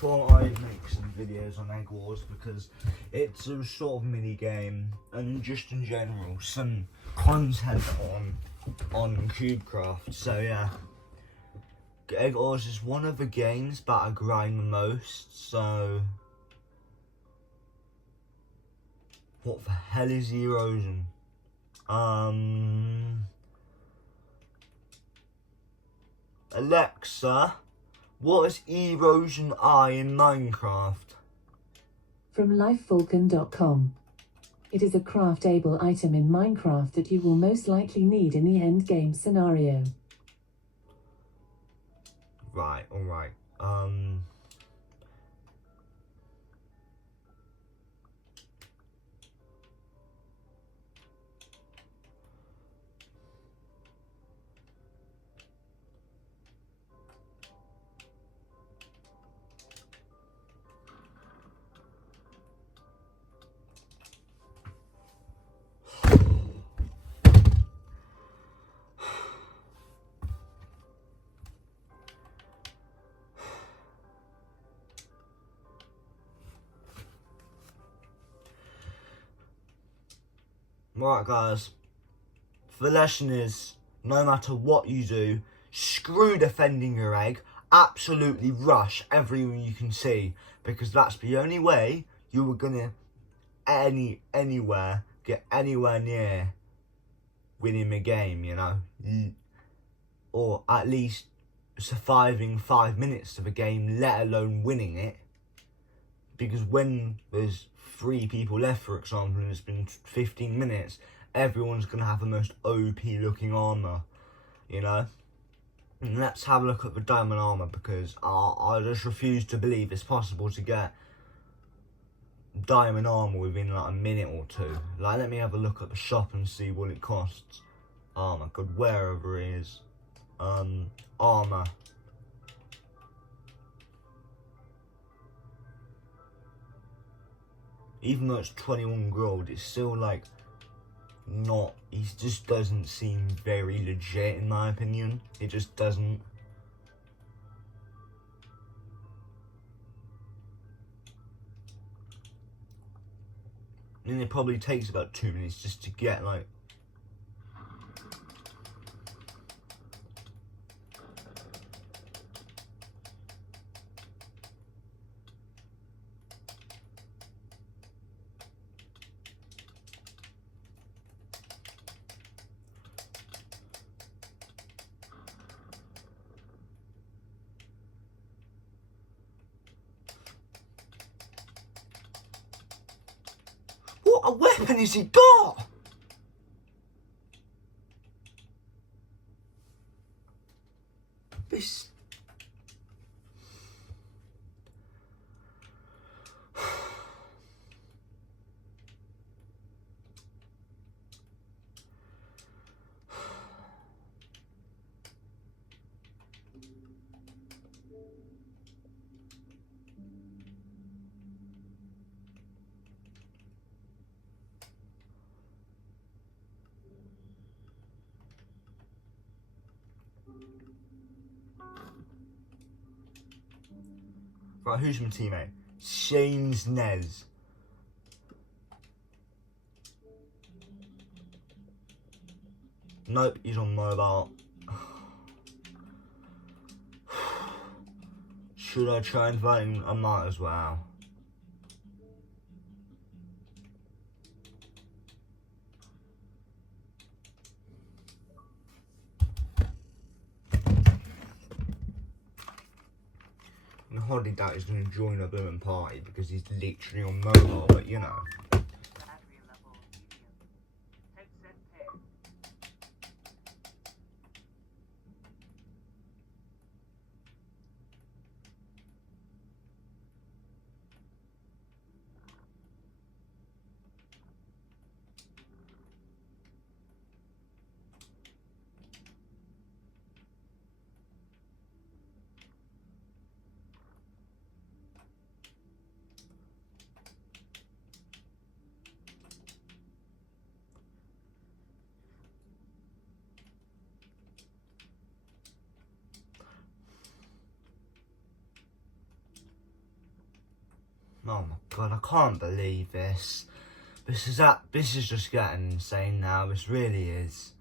thought I'd make some videos on Egg Wars because it's a sort of mini game and just in general some content on CubeCraft. So yeah, Egg Wars is one of the games that I grind the most. So what the hell is erosion? Alexa, what is erosion I in Minecraft? From lifefalcon.com. It is a craftable item in Minecraft that you will most likely need in the end game scenario. Right, alright. Right guys, the lesson is, no matter what you do, screw defending your egg, absolutely rush everyone you can see, because that's the only way you are gonna get anywhere near winning the game, you know, or at least surviving 5 minutes of the game, let alone winning it. Because when there's 3 people left, for example, and it's been 15 minutes, everyone's going to have the most OP looking armour, you know? And let's have a look at the diamond armour, because I just refuse to believe it's possible to get diamond armour within like a minute or two. Like, let me have a look at the shop and see what it costs. Oh my god, wherever it is. Armour. Even though it's 21 gold, it's still like not, he just doesn't seem very legit in my opinion. It just doesn't. And it probably takes about 2 minutes just to get like, what a weapon has he got? This. Right, who's my teammate? Shane's Nez. Nope, he's on mobile. Should I try and fight him? I might as well. I hardly doubt he's going to join a blooming party because he's literally on mobile, but you know. Oh my god, I can't believe this. This is just getting insane now. This really is.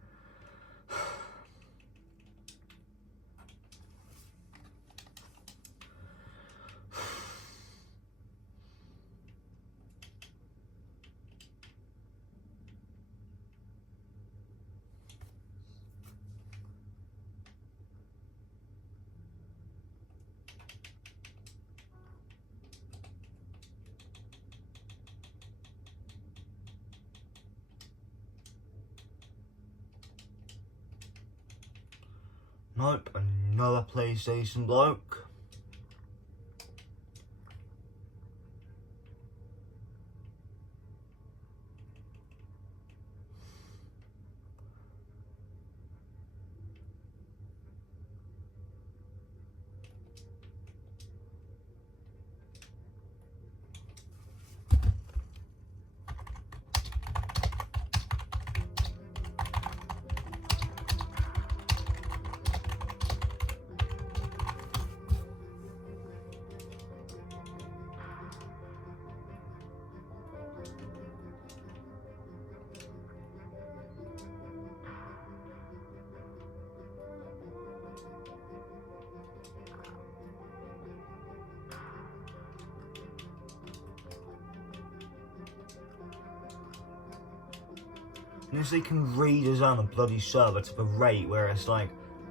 Nope, another PlayStation bloke. And they can redesign a bloody server to the rate where it's like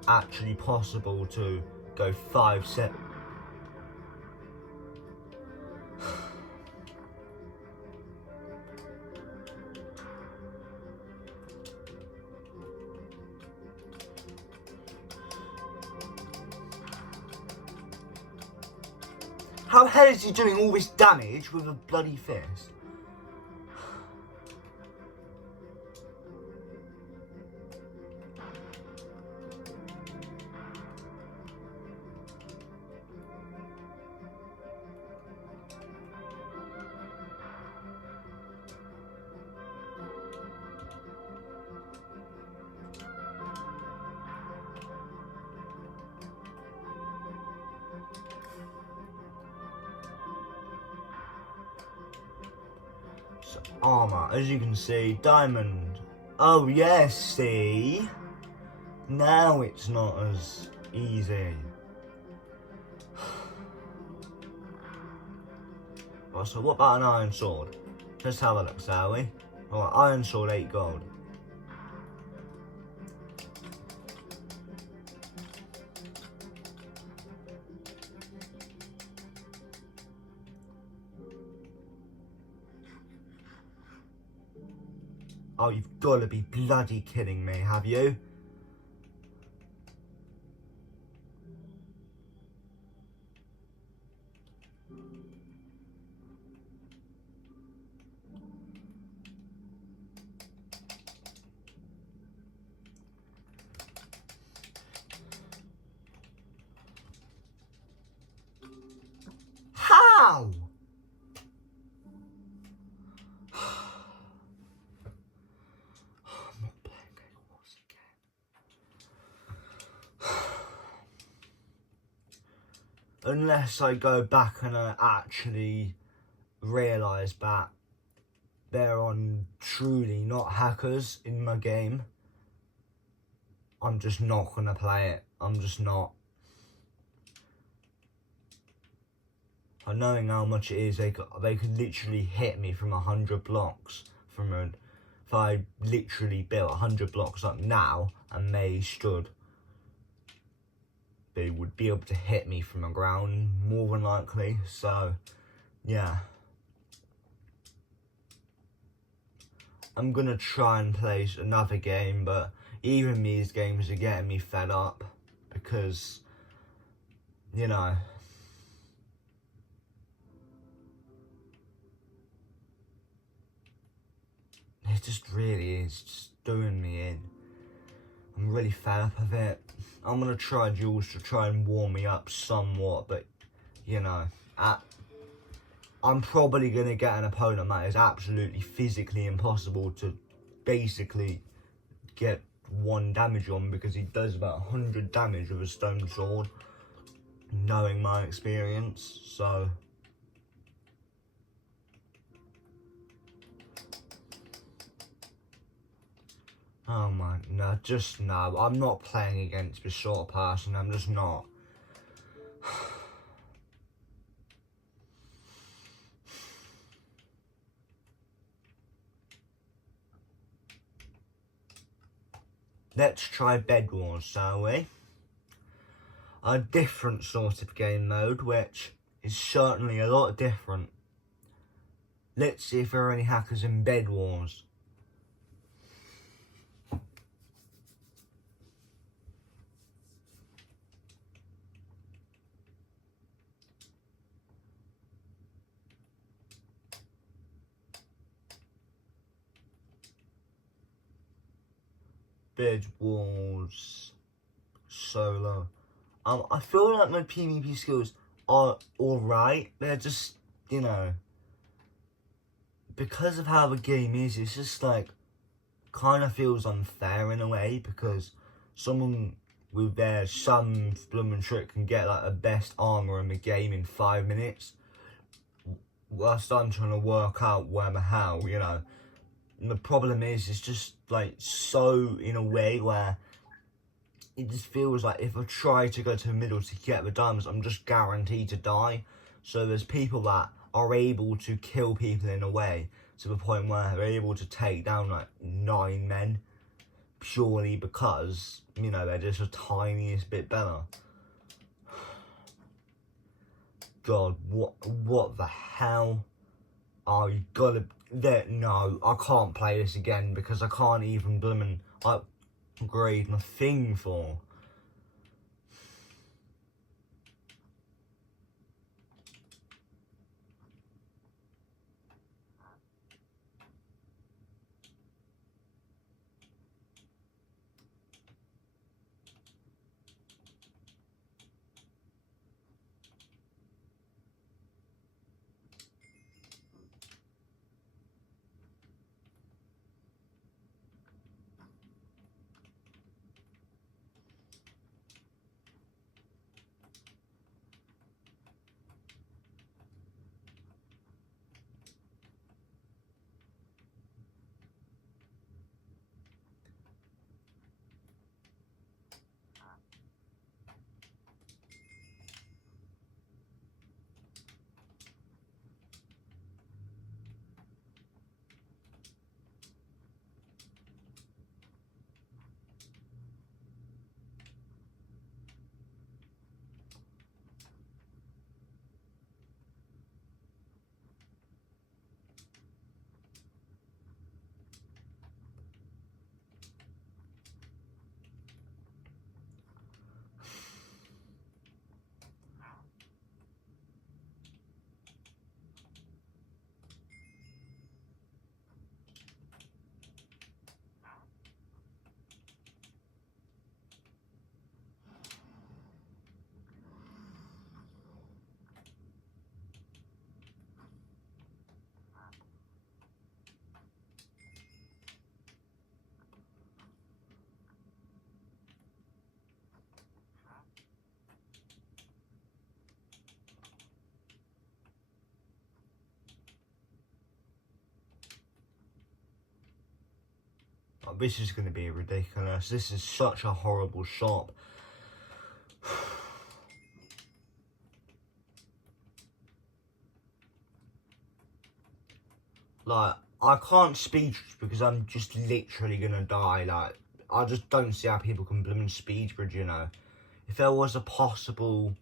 actually possible to go 5 seconds. How the hell is he doing all this damage with a bloody fist? Armor, as you can see, diamond. Oh yes, see? Now it's not as easy. Right, so what about an iron sword? Let's have a look, shall we? Alright, iron sword, 8 gold. Oh, you've got to be bloody kidding me, have you? How? Unless I go back and I actually realise that there are truly not hackers in my game, I'm just not going to play it. I'm just not. And knowing how much it is, they could literally hit me from 100 blocks. If I literally built 100 blocks up now and they stood, they would be able to hit me from the ground, more than likely. So, yeah. I'm going to try and play another game, but even these games are getting me fed up. Because, you know, it just really is just doing me in. I'm really fed up of it. I'm going to try Jules to try and warm me up somewhat, but, you know, I'm probably going to get an opponent that is absolutely physically impossible to basically get 1 damage on, because he does about 100 damage with a stone sword, knowing my experience. So Oh my, no, just no. I'm not playing against this sort of person. I'm just not. Let's try Bed Wars, shall we? A different sort of game mode, which is certainly a lot different. Let's see if there are any hackers in Bed Wars. Bed Wars solo. I feel like my PvP skills are alright. They're just, you know, because of how the game is, it's just like, kind of feels unfair in a way, because someone with their some blooming trick can get like the best armor in the game in 5 minutes, whilst I'm trying to work out where the how, you know. And the problem is, it's just like so in a way where it just feels like if I try to go to the middle to get the diamonds, I'm just guaranteed to die. So there's people that are able to kill people in a way to the point where they're able to take down like 9 men purely because, you know, they're just the tiniest bit better. God, what the hell? Oh, you gotta... No, I can't play this again because I can't even bloomin' upgrade my thing for. Oh, this is going to be ridiculous. This is such a horrible shop. Like, I can't speed because I'm just literally gonna die. Like, I just don't see how people can blooming speed bridge, you know. If there was a possible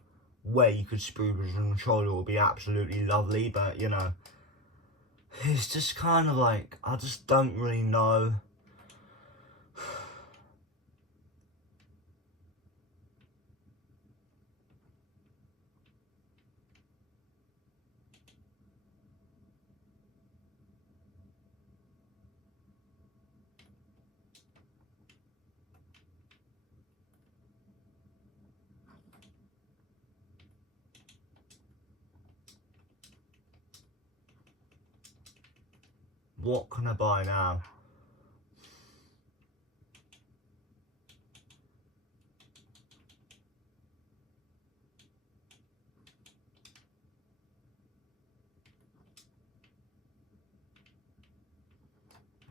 way you could speed bridge on the controller, it would be absolutely lovely, but, you know, it's just kind of like, I just don't really know. What can I buy now?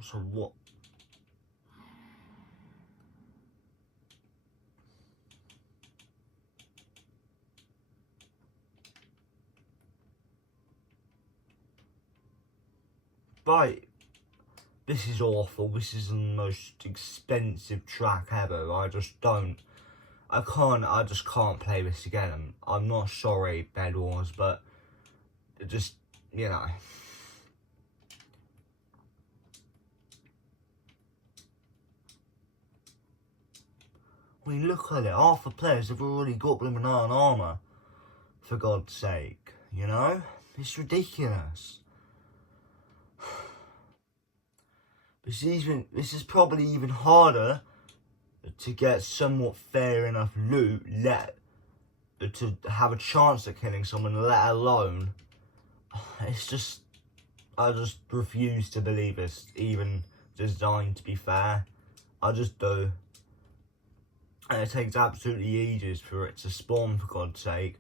So what? right, this is awful. This is the most expensive track ever. I just can't play this again. I'm not sorry, Bed Wars, but it just, you know. I mean, look at it. Half the players have already got blooming iron armour. For God's sake, you know? It's ridiculous. This is probably even harder to get somewhat fair enough loot, to have a chance at killing someone, let alone. It's just, I just refuse to believe it's even designed to be fair. I just do. And it takes absolutely ages for it to spawn, for God's sake.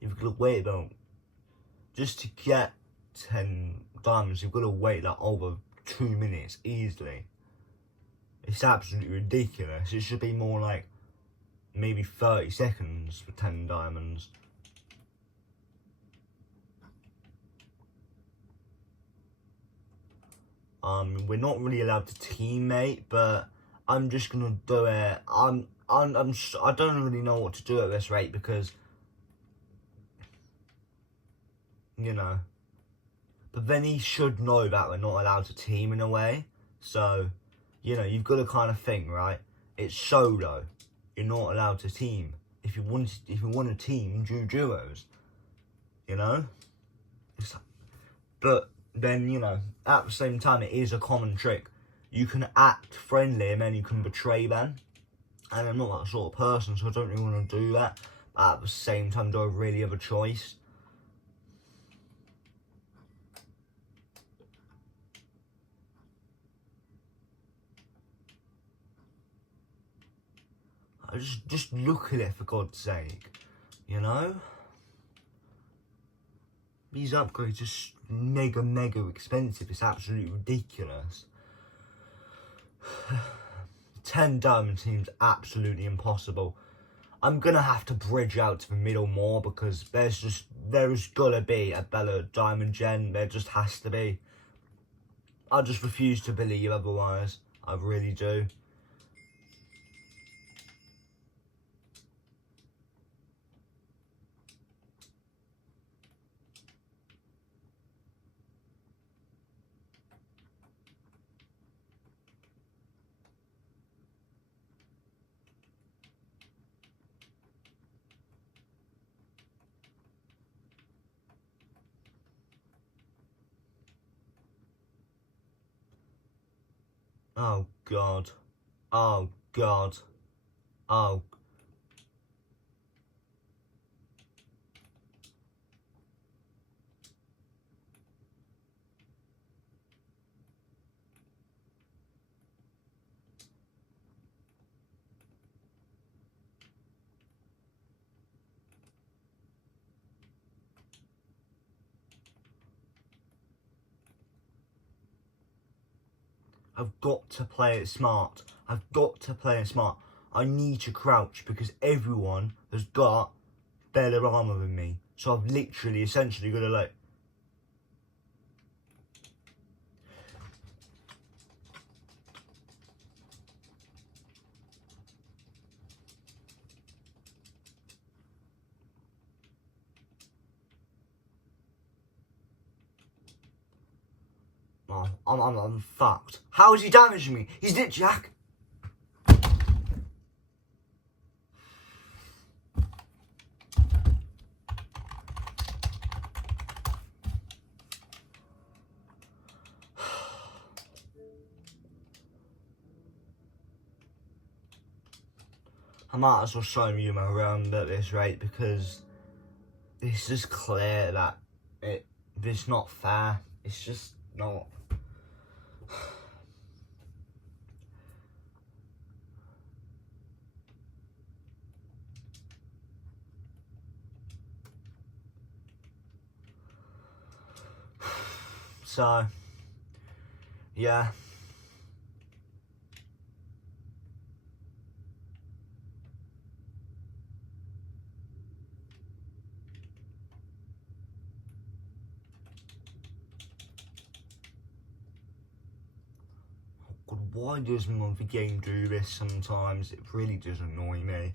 You've got to wait about, just to get 10 diamonds, you've got to wait like over 2 minutes easily. It's absolutely ridiculous. It should be more like maybe 30 seconds for 10 diamonds. We're not really allowed to teammate, but I'm just gonna do it. I don't really know what to do at this rate because, you know. But then he should know that we're not allowed to team in a way. So, you know, you've got to kind of think, right? It's solo. You're not allowed to team. If you want to team, do duos. You know? But then, you know, at the same time, it is a common trick. You can act friendly and then you can betray them. And I'm not that sort of person, so I don't really want to do that. But at the same time, do I really have a choice? Just look at it, for God's sake, you know? These upgrades are mega expensive. It's absolutely ridiculous. 10 diamond seems absolutely impossible. I'm gonna have to bridge out to the middle more because there's gotta be a better diamond gen. There just has to be. I just refuse to believe otherwise. I really do. Oh God. Oh God. Oh. I've got to play it smart. I've got to play it smart. I need to crouch because everyone has got better armor than me. So I've literally, essentially got to like... Oh, I'm fucked. How is he damaging me? He's lit, Jack. I might as well show you my round at this rate because it's just clear that it's not fair. It's just not. So, yeah. why does the game do this sometimes? It really does annoy me.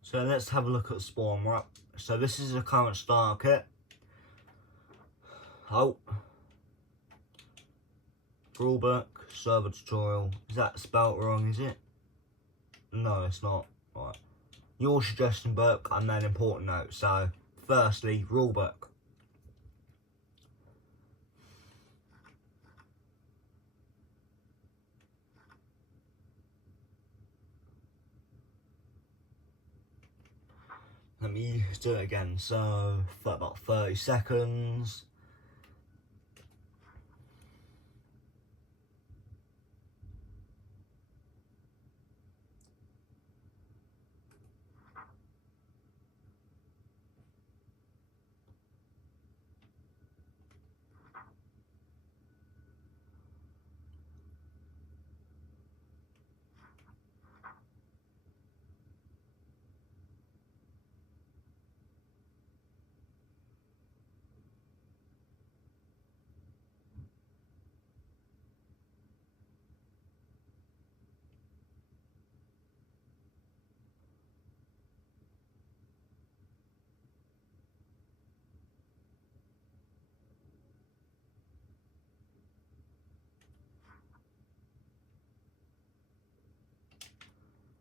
So let's have a look at spawn, right? So this is the current starter kit. Oh. Rulebook, server tutorial. Is that spelt wrong, is it? No, it's not. Right. Your suggestion book and then important notes. So, firstly, rulebook. Let me do it again. So, for about 30 seconds.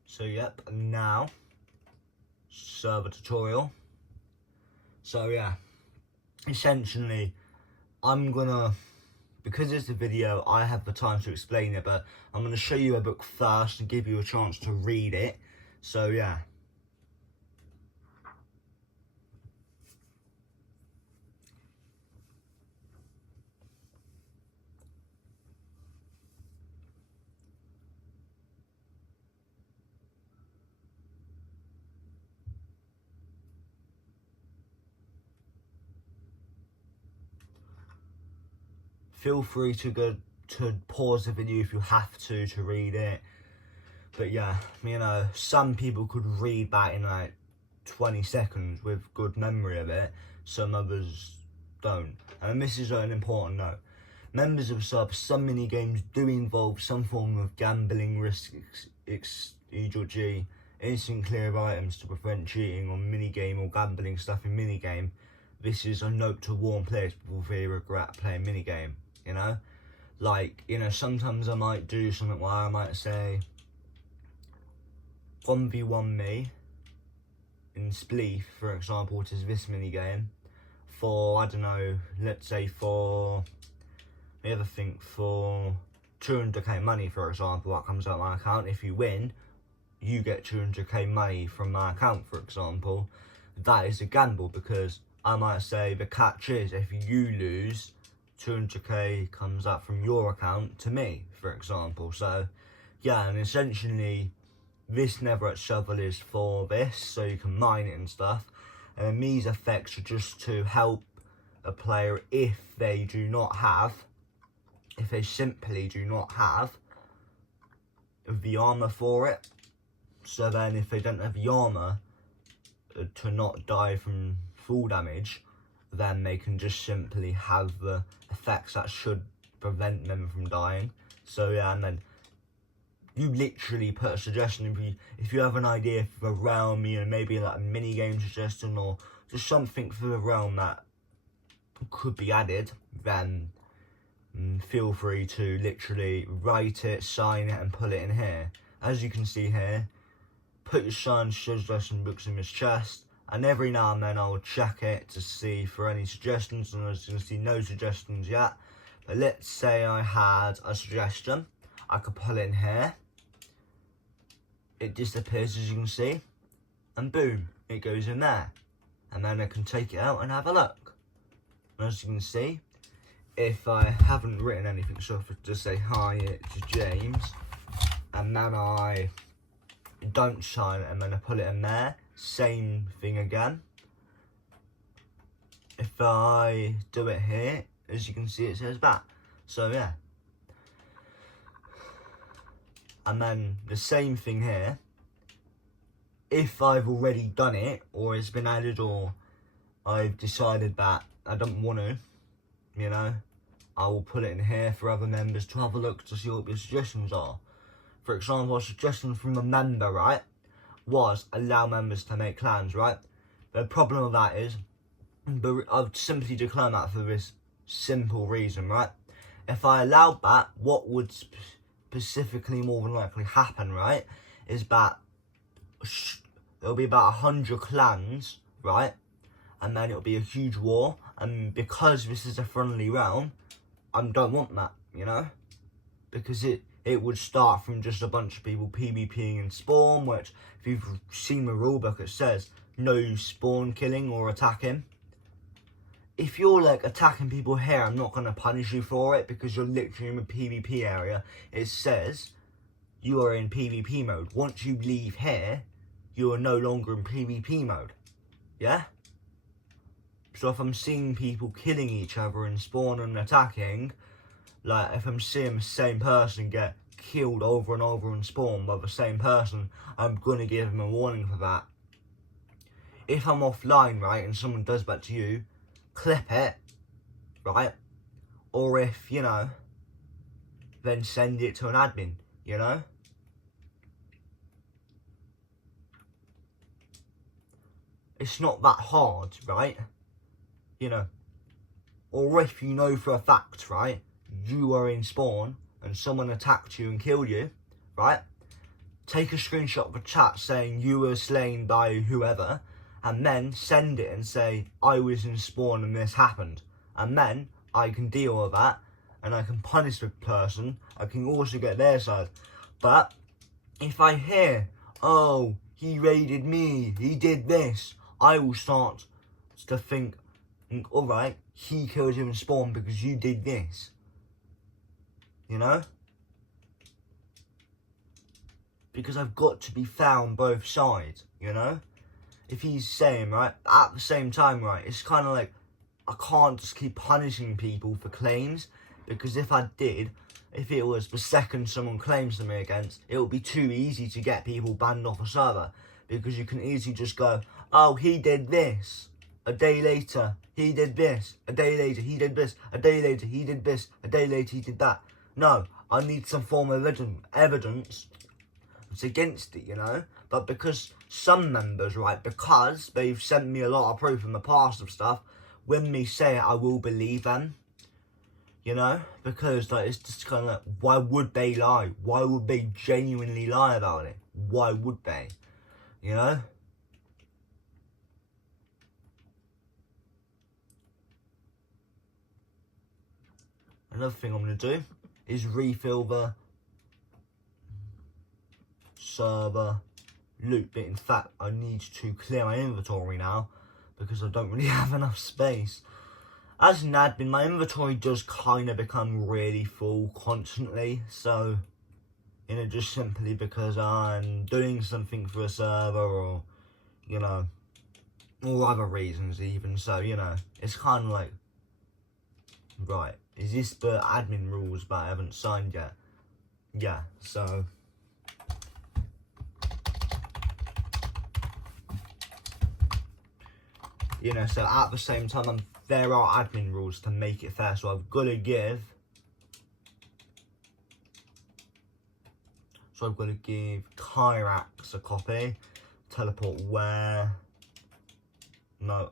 So yep, now server tutorial. So yeah, essentially I'm gonna, because it's a video, I have the time to explain it, but I'm gonna show you a book first and give you a chance to read it. So yeah. Feel free to go to pause the video if you have to read it. But yeah, you know, some people could read that in like 20 seconds with good memory of it. Some others don't. And this is an important note. Members of sub, some mini games do involve some form of gambling risk, e.g. instant clear of items to prevent cheating on minigame or gambling stuff in minigame. This is a note to warn players before they regret playing minigame, you know? Like, you know, sometimes I might do something where I might say 1v1 me in Spleef, for example, which is this minigame, for, I don't know, let's say for, the other thing, for 200k money, for example, that comes out of my account. If you win, you get 200k money from my account, for example. That is a gamble, because I might say the catch is if you lose, 200k comes out from your account to me, for example. So yeah, and essentially this netherite shovel is for this, so you can mine it and stuff. And these effects are just to help a player if they simply do not have the armor for it. So then if they don't have the armor to not die from full damage, then they can just simply have the effects that should prevent them from dying. So yeah, and then you literally put a suggestion if you have an idea for the realm, you know, maybe like a mini game suggestion or just something for the realm that could be added, then feel free to literally write it, sign it and put it in here. As you can see here, put your son's suggestion books in his chest, and every now and then I'll check it to see for any suggestions, and as you can see, no suggestions yet. But let's say I had a suggestion, I could put it in here, it disappears as you can see, and boom, it goes in there. And then I can take it out and have a look. And as you can see, if I haven't written anything, so if I just say hi, it's James, and then I don't sign it and then I put it in there, same thing again. If I do it here, as you can see, it says that. So yeah. And then the same thing here. If I've already done it, or it's been added, or I've decided that I don't want to, you know, I will put it in here for other members to have a look to see what the suggestions are. For example, a suggestion from a member, right, was allow members to make clans, right? The problem with that is, I've simply declined that for this simple reason, right? If I allowed that, what would specifically more than likely happen, right, is that there'll be about 100 clans, right? And then it'll be a huge war, and because this is a friendly realm, I don't want that, you know? Because it would start from just a bunch of people PvPing in spawn, which, if you've seen the rulebook, it says no spawn killing or attacking. If you're like attacking people here, I'm not going to punish you for it because you're literally in a PvP area. It says you are in PvP mode. Once you leave here, you are no longer in PvP mode. Yeah? So if I'm seeing people killing each other in spawn and attacking, like if I'm seeing the same person get killed over and over in spawn by the same person, I'm going to give them a warning for that. If I'm offline, right, and someone does that to you, clip it, right? Or if, you know, then send it to an admin, you know? It's not that hard, right? You know, or if you know for a fact, right, you are in spawn and someone attacked you and killed you, right, take a screenshot of a chat saying you were slain by whoever, and then send it and say, I was in spawn and this happened, and then I can deal with that, and I can punish the person, I can also get their side. But if I hear, oh, he raided me, he did this, I will start to think, alright, he killed you in spawn because you did this. You know? Because I've got to be found both sides, you know? If he's saying, right, at the same time, right, it's kind of like, I can't just keep punishing people for claims, because if I did, if it was the second someone claims to me against, it would be too easy to get people banned off a server, because you can easily just go, oh, he did this. A day later, he did this. A day later, he did this. A day later, he did this. A day later, he did that. No, I need some form of evidence that's against it, you know? But because some members, right, because they've sent me a lot of proof in the past of stuff, when they say it, I will believe them, you know? Because like, it's just kind of like, why would they lie? Why would they genuinely lie about it? Why would they? You know? Another thing I'm going to do is refill the server loot bit. In fact, I need to clear my inventory now because I don't really have enough space. as an admin, my inventory does kind of become really full constantly, so, you know, just simply because I'm doing something for a server, or, you know, or other reasons even, so, you know, it's kind of like, right, is this the admin rules but I haven't signed yet? Yeah, so, you know, so at the same time, there are admin rules to make it fair, so I've got to give Kyrax a copy. Teleport where? No,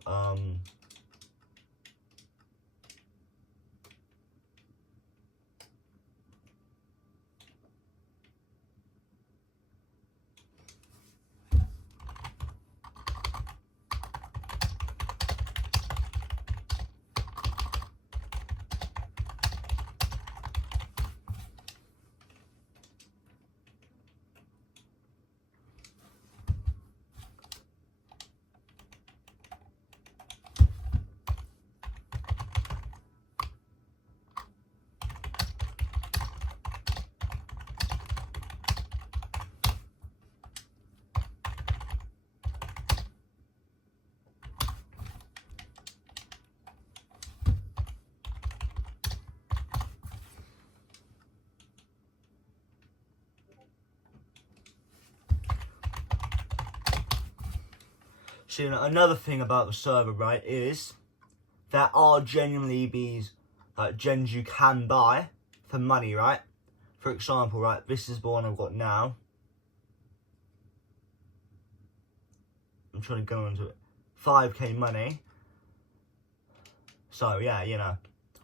so, you know, another thing about the server, right, is there are genuinely these like gens you can buy for money, right? For example, right, this is the one I've got now. I'm trying to go into it. 5k money. So yeah, you know,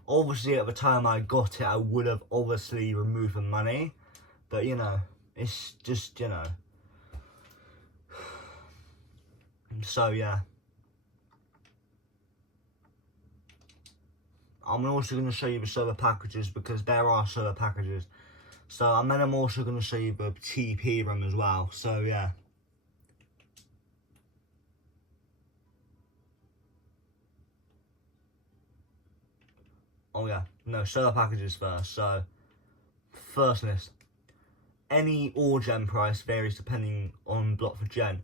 obviously at the time I got it, I would have obviously removed the money, but you know, it's just, you know. So yeah, I'm also going to show you the server packages, because there are server packages. So, and then I'm also going to show you the TP room as well. So yeah. Oh yeah, no, server packages first. So, first list. Any ore gem price varies depending on block for gen.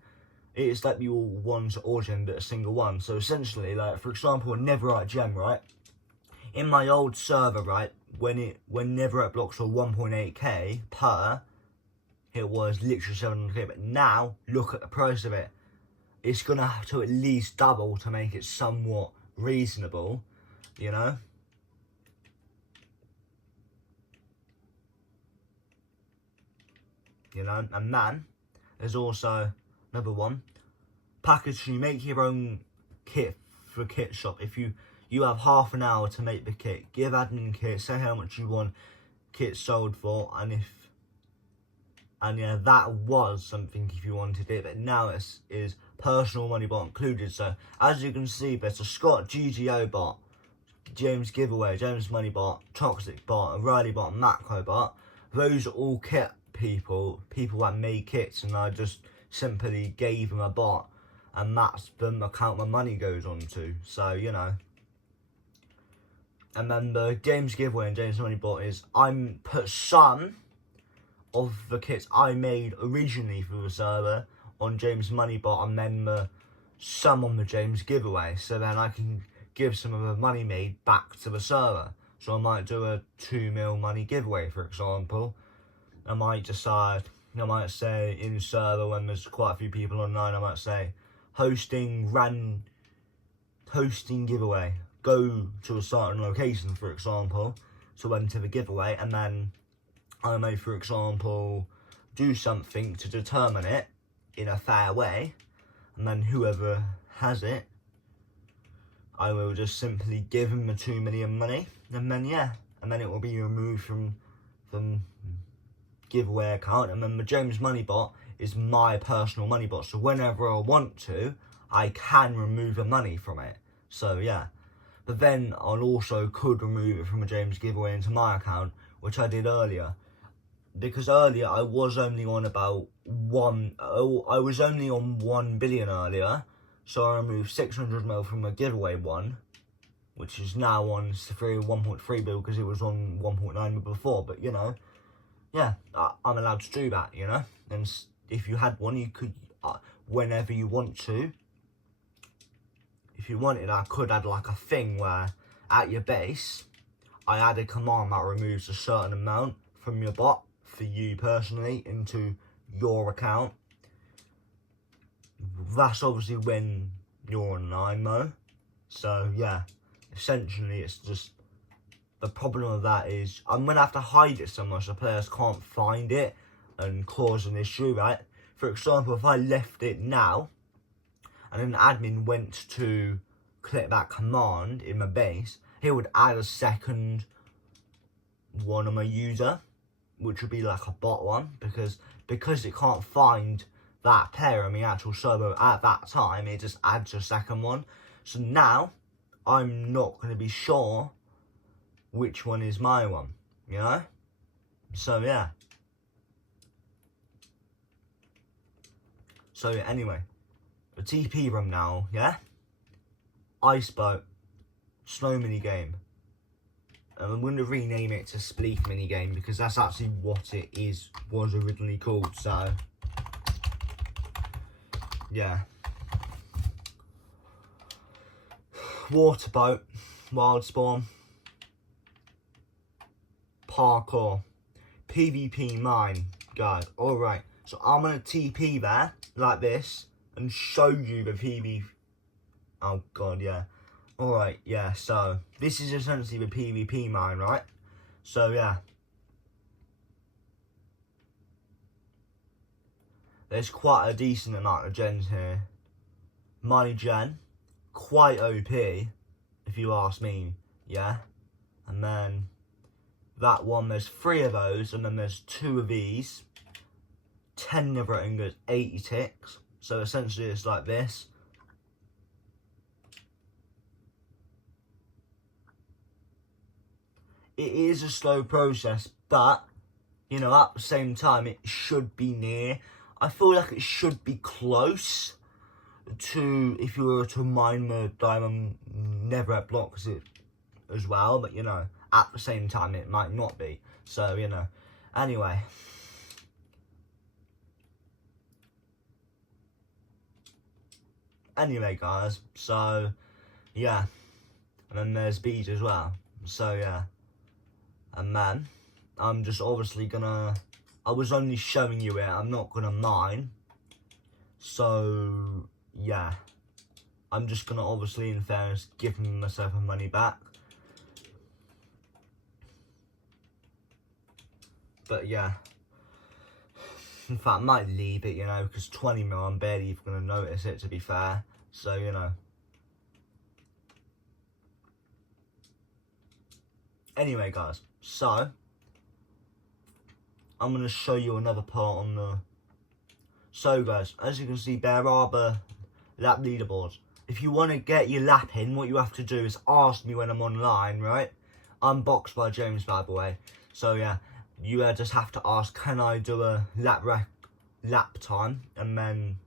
It is like the all ones ore gem, but a single one. So essentially, like for example, a netherite gem, right? In my old server, right, when netherite blocks were 1.8k per, it was literally 700k. But now, look at the price of it. It's gonna have to at least double to make it somewhat reasonable, you know. You know, and then there's also another one. Package, you make your own kit for kit shop. If you have half an hour to make the kit, give admin kit, say how much you want kit sold for, and yeah, that was something if you wanted it, but now it is personal money bot included. So as you can see, there's a Scott GGO bot, James Giveaway, James Money bot, Toxic bot, a Riley bot, and Macro bot. Those are all kit people that made kits, and I just simply gave them a bot, and that's the account my money goes on to. So, you know. And then the James Giveaway and James Money bot is, I put some of the kits I made originally for the server on James Money bot, and then some on the James Giveaway, so then I can give some of the money made back to the server. So I might do a 2 mil money giveaway, for example. I might say in server, when there's quite a few people online, I might say hosting giveaway. Go to a certain location, for example, to enter the giveaway, and then I may, for example, do something to determine it in a fair way, and then whoever has it, I will just simply give them the 2 million money, and then yeah, and then it will be removed from giveaway account. And then the James Money bot is my personal money bot, so whenever I want to, I can remove the money from it. So yeah, but then I'll also could remove it from a James Giveaway into my account, which I did earlier, because earlier I was only on I was only on 1 billion earlier, so I removed 600 mil from a giveaway one, which is now on Cytherea 1.3 build because it was on 1.9 before. But you know, yeah, I'm allowed to do that, you know. And if you had one, you could whenever you want to. If you wanted, I could add like a thing where at your base, I add a command that removes a certain amount from your bot for you personally into your account. That's obviously when you're online mode. So yeah, essentially it's just, the problem with that is I'm going to have to hide it somewhere so players can't find it and cause an issue, right? For example, if I left it now and an admin went to click that command in my base, he would add a second one on my user, which would be like a bot one, because it can't find that player on the actual server at that time, it just adds a second one. So now I'm not going to be sure which one is my one, you know? So yeah. So anyway, a TP room now, yeah? Ice boat, snow mini game. And I'm going to rename it to Spleef mini game because that's actually what it was originally called. So yeah. Water boat, wild spawn, parkour, PvP mine, guys. Alright, so I'm going to TP there, like this, and show you the PvP. Oh god, yeah. Alright, yeah, so this is essentially the PvP mine, right? So yeah. There's quite a decent amount of gens here. Money gen, quite OP, if you ask me, yeah? And then that one, there's 3 of those, and then there's 2 of these. 10 never enders, 80 ticks. So essentially it's like this. It is a slow process, but, you know, at the same time, it should be near. I feel like it should be close to, if you were to mine the diamond netherite blocks as well, but, you know, at the same time, it might not be. So, you know, anyway. Anyway, guys, so, yeah. And then there's bees as well. So, yeah. And then, I'm just obviously gonna, I was only showing you it, I'm not gonna mine. So, yeah. I'm just gonna obviously, in fairness, give myself my money back. But yeah. In fact, I might leave it, you know, because 20 mil, I'm barely even gonna notice it, to be fair. So, you know. Anyway, guys, so I'm going to show you another part on the... So, guys, as you can see, there are the lap leaderboards. If you want to get your lap in, what you have to do is ask me when I'm online, right? I'm Boxed by James, by the way. So, yeah, you just have to ask, can I do a lap time? And then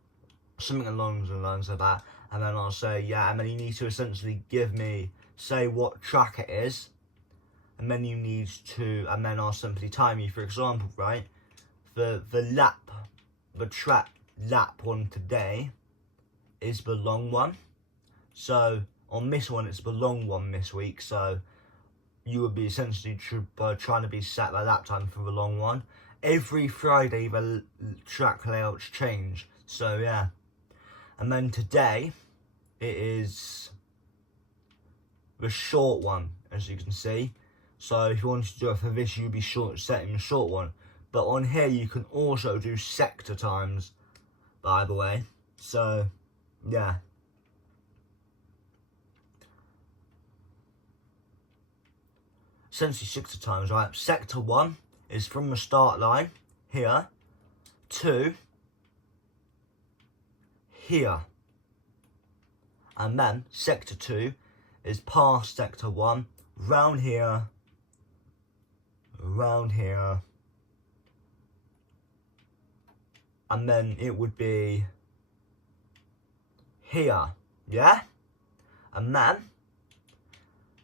something along the lines of that. And then I'll say, yeah, and then you need to essentially give me, say what track it is. And then you need to, and then I'll simply time you. For example, right, the track lap one today is the long one. So on this one, it's the long one this week. So you would be essentially trying to be set by lap time for the long one. Every Friday, the track layouts change. So yeah, and then today it is the short one, as you can see. So if you wanted to do it for this, you'd be setting the short one. But on here, you can also do sector times, by the way. So, yeah. Essentially sector times, right? Sector 1 is from the start line, here, to here. And then sector 2 is past sector 1, round here, around here, and then it would be here, yeah? And then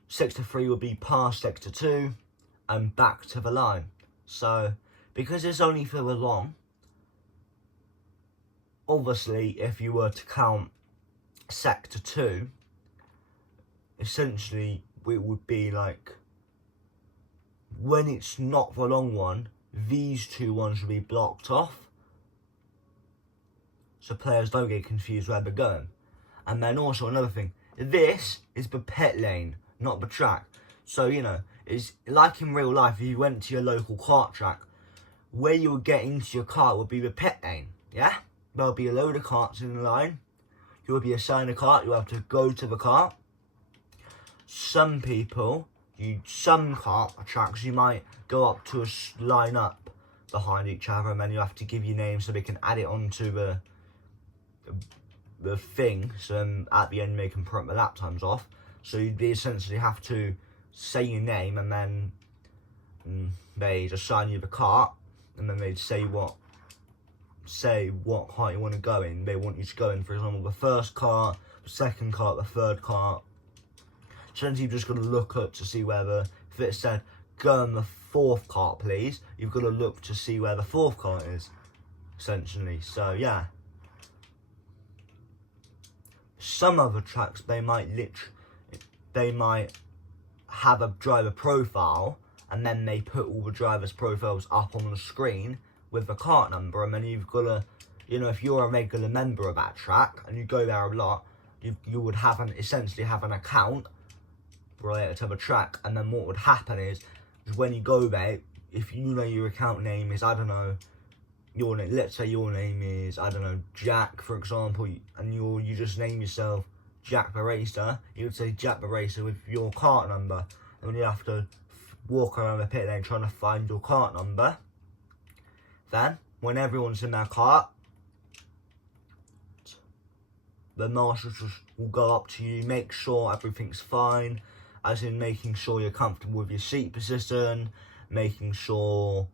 Sector 3 will be past Sector 2 and back to the line. So, because it's only further along, obviously, if you were to count Sector 2, essentially, it would be like, when it's not the long one, these two ones will be blocked off. So players don't get confused where they're going. And then also another thing, this is the pit lane, not the track. So, you know, it's like in real life, if you went to your local kart track, where you would get into your car would be the pit lane, yeah? There'll be a load of karts in the line. You will be assigned a kart, you'll have to go to the kart. Some kart tracks, you might go up to a line up behind each other, and then you have to give your name so they can add it onto the thing, so at the end they can print the lap times off. So you'd essentially have to say your name, and then they'd assign you the kart, and then they'd say what kart you want to go in. They want you to go in, for example, the first kart, the second kart, the third kart. So then you've just got to look up to see whether, if it said go in the fourth kart please, you've got to look to see where the fourth kart is, essentially. So yeah. Some other tracks, they might have a driver profile, and then they put all the drivers' profiles up on the screen with the kart number, and then you've got to, you know, if you're a regular member of that track and you go there a lot, you would essentially have an account related to the track. And then what would happen is when you go there, if you know your account name is, I don't know, let's say your name is, I don't know, Jack, for example, and you just name yourself Jack the Racer, you would say Jack the Racer with your kart number, and then you have to walk around the pit lane trying to find your kart number. Then, when everyone's in their kart, the marshals will go up to you, make sure everything's fine, as in making sure you're comfortable with your seat position, making sure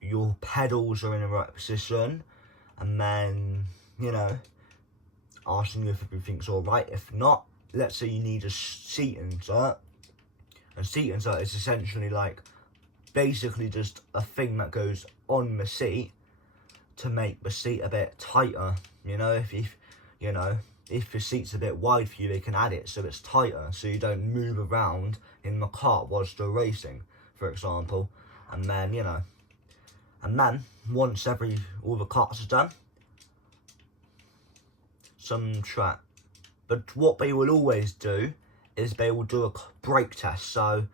your pedals are in the right position, and then, you know, asking you if everything's alright. If not, let's say you need a seat insert. A seat insert is essentially like basically just a thing that goes on the seat to make the seat a bit tighter. You know, if the seat's a bit wide for you, they can add it so it's tighter, so you don't move around in the kart whilst you're racing, for example. And then, you know, and then once all the karts are done, but what they will always do is they will do a brake test. So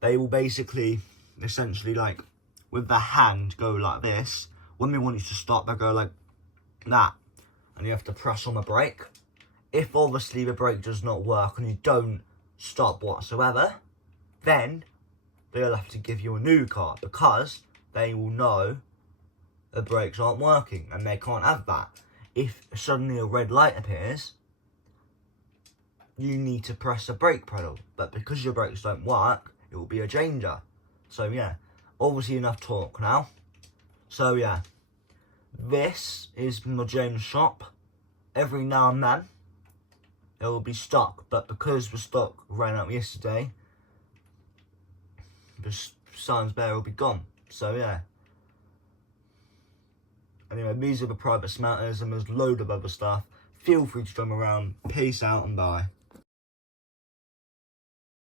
they will basically, essentially, like with the hand, go like this. When they want you to stop, they go like that, and you have to press on the brake. If obviously the brake does not work and you don't stop whatsoever, then they'll have to give you a new kart, because they will know the brakes aren't working and they can't have that. If suddenly a red light appears, you need to press the brake pedal, but because your brakes don't work, it will be a changer. So yeah, obviously enough talk now. So yeah, this is my James shop. Every now and then it will be stock, but because the stock ran out yesterday, the Science Bear will be gone. So yeah. Anyway, these are the private smelters, and there's a load of other stuff. Feel free to come around. Peace out and bye.